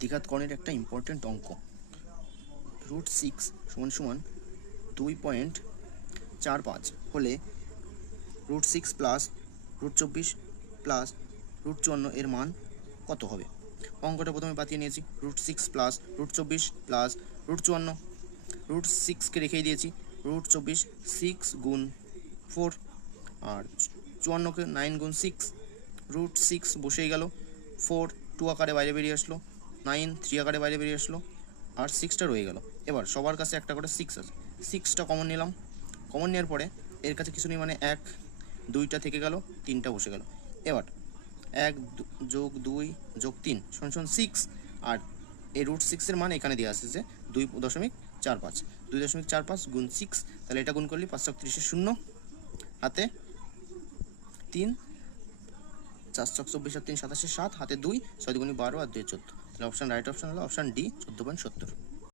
দ্বিঘাতকরণের একটা ইম্পর্টেন্ট অঙ্ক। √6 = 2.45 হলে √6 প্লাস √24 প্লাস √54 এর মান কত হবে? অঙ্কটা প্রথমে বাতিয়ে নিয়েছি। √6 প্লাস √24 প্লাস √54, √6কে রেখেই দিয়েছি। √24 6 গুণ 4 আর 54কে 9 গুণ 6, √6 বসেই গেল। 4 2 আকারে বাইরে বেরিয়ে আসলো, 9 3 আকারে বাইরে বেরিয়ে আসলো, আর 6টা রয়ে গেল। এবার সবার কাছে একটা করে 6 আছে, 6টা কমন নিলাম। কমন নেওয়ার পরে এর কাছে কিছু নেই, মানে 1 2টা থেকে গেল, 3টা বসে গেল। এবার 1 যোগ 2 যোগ 3 = 6, আর এই √6 এর মান এখানে দেওয়া আছে যে 2.45, 2.45 গুণ 6, তাহলে এটা গুণ করলে 5 30 0, হাতে 3, 4 24 আর 3 27, 7, হাতে 2, 6 × 12 আর 2 14। তাহলে অপশান রাইট অপশান হলো অপশান ডি, 14.70।